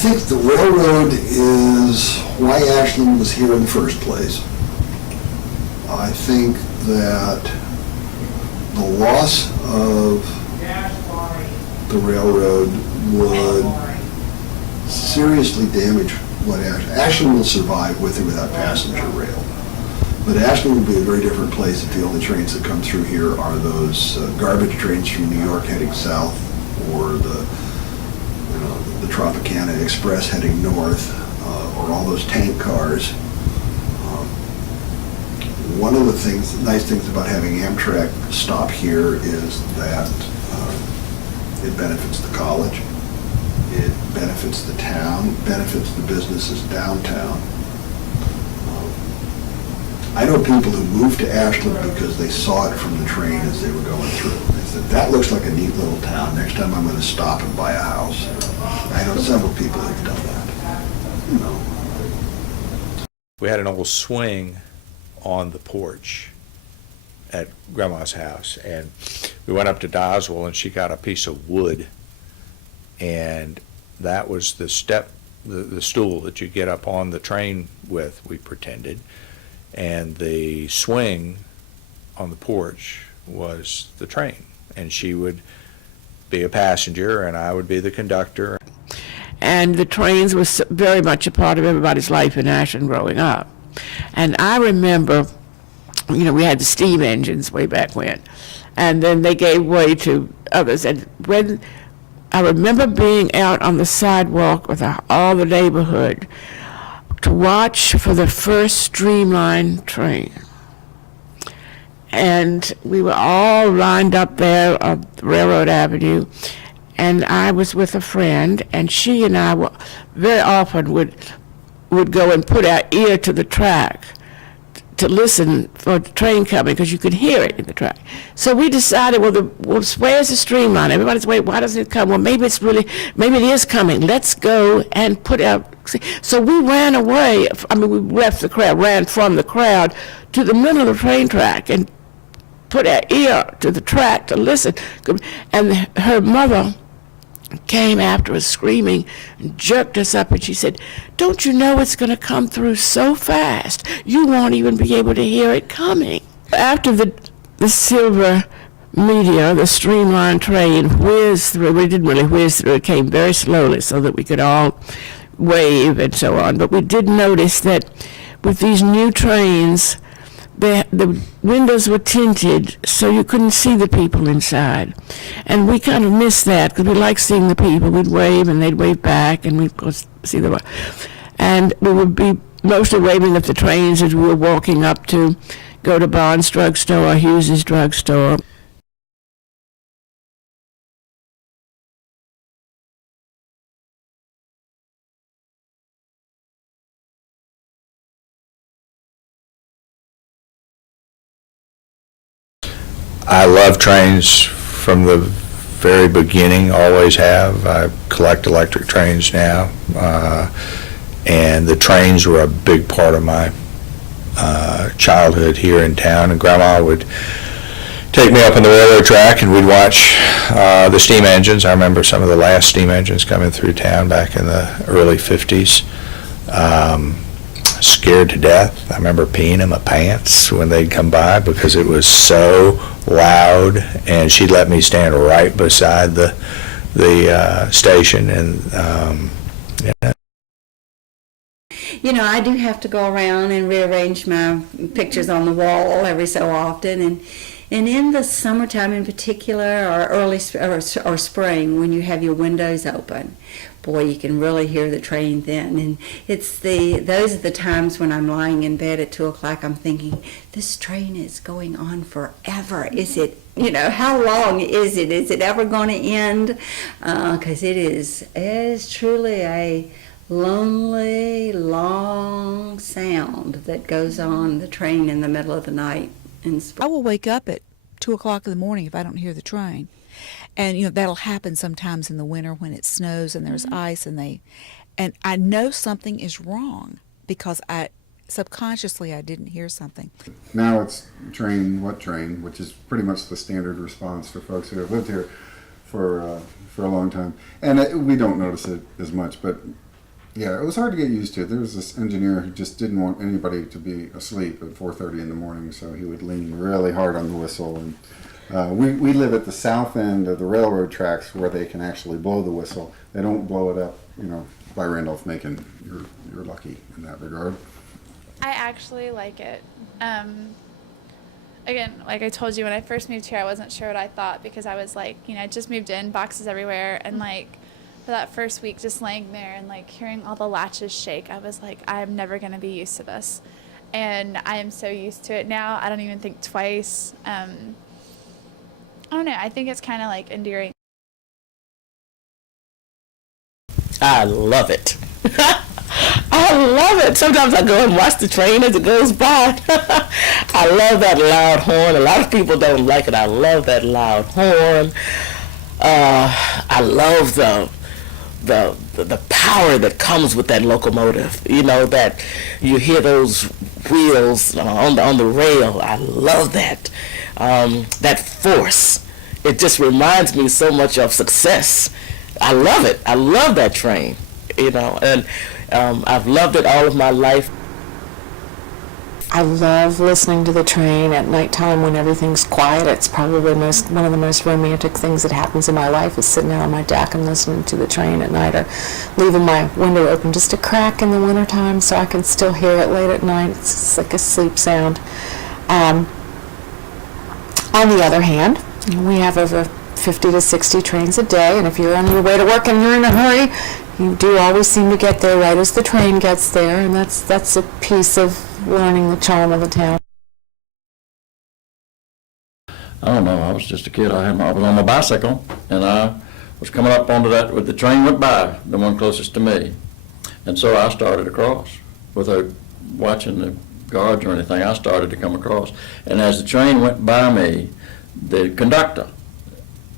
think the railroad is why Ashland was here in the first place. I think that the loss of the railroad would seriously damage what Ashland will survive with or without passenger rail. But Ashland will be a very different place if the only trains that come through here are those garbage trains from New York heading south, or the Tropicana Express heading north, or all those tank cars. One of the nice things about having Amtrak stop here is that it benefits the college, it benefits the town, benefits the businesses downtown. I know people who moved to Ashland because they saw it from the train as they were going through. They said, that looks like a neat little town. Next time I'm going to stop and buy a house. I know several people who've done that. We had an old swing on the porch at Grandma's house, and we went up to Doswell, and she got a piece of wood, and that was the stool that you get up on the train with, we pretended. And the swing on the porch was the train, and she would be a passenger and I would be the conductor. And the trains were very much a part of everybody's life in Ashland growing up. And I remember, we had the steam engines way back when, and then they gave way to others. And when I remember being out on the sidewalk with all the neighborhood to watch for the first streamlined train. And we were all lined up there on Railroad Avenue, and I was with a friend, and she and I very often would go and put our ear to the track to listen for the train coming, because you could hear it in the track. So we decided, where's the streamline? Everybody's waiting, why doesn't it come? Well, maybe it is coming. Let's go and put out. So we ran away. We left the crowd, ran from the crowd to the middle of the train track and put our ear to the track to listen. And her mother came after us screaming and jerked us up, and she said, don't you know it's going to come through so fast you won't even be able to hear it coming? After the silver meteor, the streamlined train whizzed through, we didn't really whiz through, it came very slowly so that we could all wave and so on, but we did notice that with these new trains, the windows were tinted so you couldn't see the people inside. And we kind of missed that because we liked seeing the people. We'd wave and they'd wave back, and we'd go see them. And we would be mostly waving at the trains as we were walking up to go to Barnes Drugstore or Hughes's Drugstore. I love trains from the very beginning, always have. I collect electric trains now, and the trains were a big part of my childhood here in town, and Grandma would take me up on the railroad track and we'd watch the steam engines. I remember some of the last steam engines coming through town back in the early 50s. Scared to death. I remember peeing in my pants when they'd come by because it was so loud, and she'd let me stand right beside the station, and I do have to go around and rearrange my pictures on the wall every so often, and in the summertime in particular, or early or spring, when you have your windows open, boy, you can really hear the train then. And those are the times when I'm lying in bed at 2 o'clock, I'm thinking, this train is going on forever. Is it, how long is it? Is it ever going to end? Because it is truly a lonely, long sound that goes on the train in the middle of the night. I will wake up at 2 o'clock in the morning if I don't hear the train. And, that'll happen sometimes in the winter when it snows and there's ice, and I know something is wrong because subconsciously I didn't hear something. Now it's train, what train, which is pretty much the standard response for folks who have lived here for a long time. And we don't notice it as much, but Yeah, it was hard to get used to. There was this engineer who just didn't want anybody to be asleep at 4:30 in the morning, so he would lean really hard on the whistle. And we live at the south end of the railroad tracks where they can actually blow the whistle. They don't blow it up, by Randolph-Macon. You're lucky in that regard. I actually like it. Again, like I told you, when I first moved here, I wasn't sure what I thought because I was like, I just moved in, boxes everywhere, and like for that first week, just laying there and like hearing all the latches shake, I was like, I'm never gonna be used to this, and I am so used to it now. I don't even think twice. I don't know. I think it's kind of like endearing. I love it. I love it. Sometimes I go and watch the train as it goes by. I love that loud horn. A lot of people don't like it. I love that loud horn. I love the power that comes with that locomotive. That you hear those wheels on the rail. I love that. That force. It just reminds me so much of success. I love it. I love that train. And I've loved it all of my life. I love listening to the train at nighttime when everything's quiet. It's probably one of the most romantic things that happens in my life is sitting out on my deck and listening to the train at night, or leaving my window open just a crack in the wintertime so I can still hear it late at night. It's like a sleep sound. On the other hand, we have over 50 to 60 trains a day, and if you're on your way to work and you're in a hurry, you do always seem to get there right as the train gets there, and that's a piece of learning the charm of the town. I don't know. I was just a kid. I was on my bicycle, and I was coming up onto that when the train went by, the one closest to me. And so I started across without watching the guards or anything. I started to come across. And as the train went by me, the conductor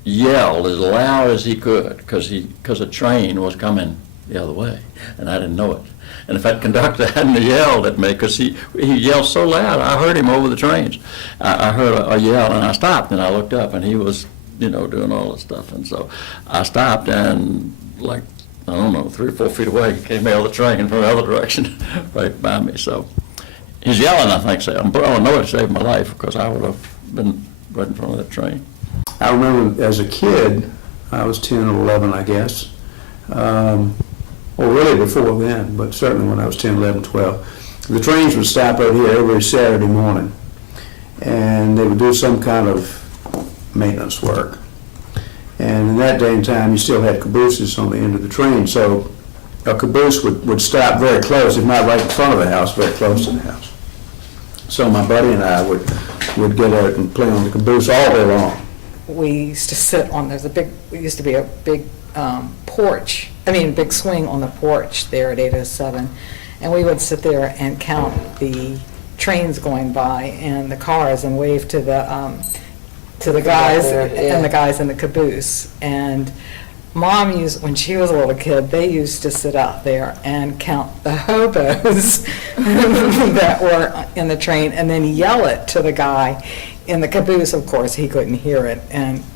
yelled as loud as he could because a train was coming the other way, and I didn't know it. And if that conductor hadn't yelled at me, because he yelled so loud, I heard him over the trains. I heard a yell, and I stopped, and I looked up, and he was, doing all this stuff. And so I stopped, and like, I don't know, 3 or 4 feet away came the other train from the other direction right by me. So his yelling, I think, I know it saved my life, because I would have been right in front of that train. I remember as a kid, I was 10 or 11, I guess, or really before then, but certainly when I was 10, 11, 12, the trains would stop out here every Saturday morning, and they would do some kind of maintenance work. And in that day and time, you still had cabooses on the end of the train, so a caboose would stop very close, if not right in front of the house, very close to the house. So my buddy and I would get out and play on the caboose all day long. We used to sit on, there used to be a big porch, big swing on the porch there at 807, and we would sit there and count the trains going by and the cars and wave to the guys and the guys in the caboose. And Mom when she was a little kid, they used to sit out there and count the hobos that were in the train and then yell it to the guy in the caboose. Of course, he couldn't hear it,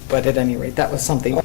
but at any rate, that was something.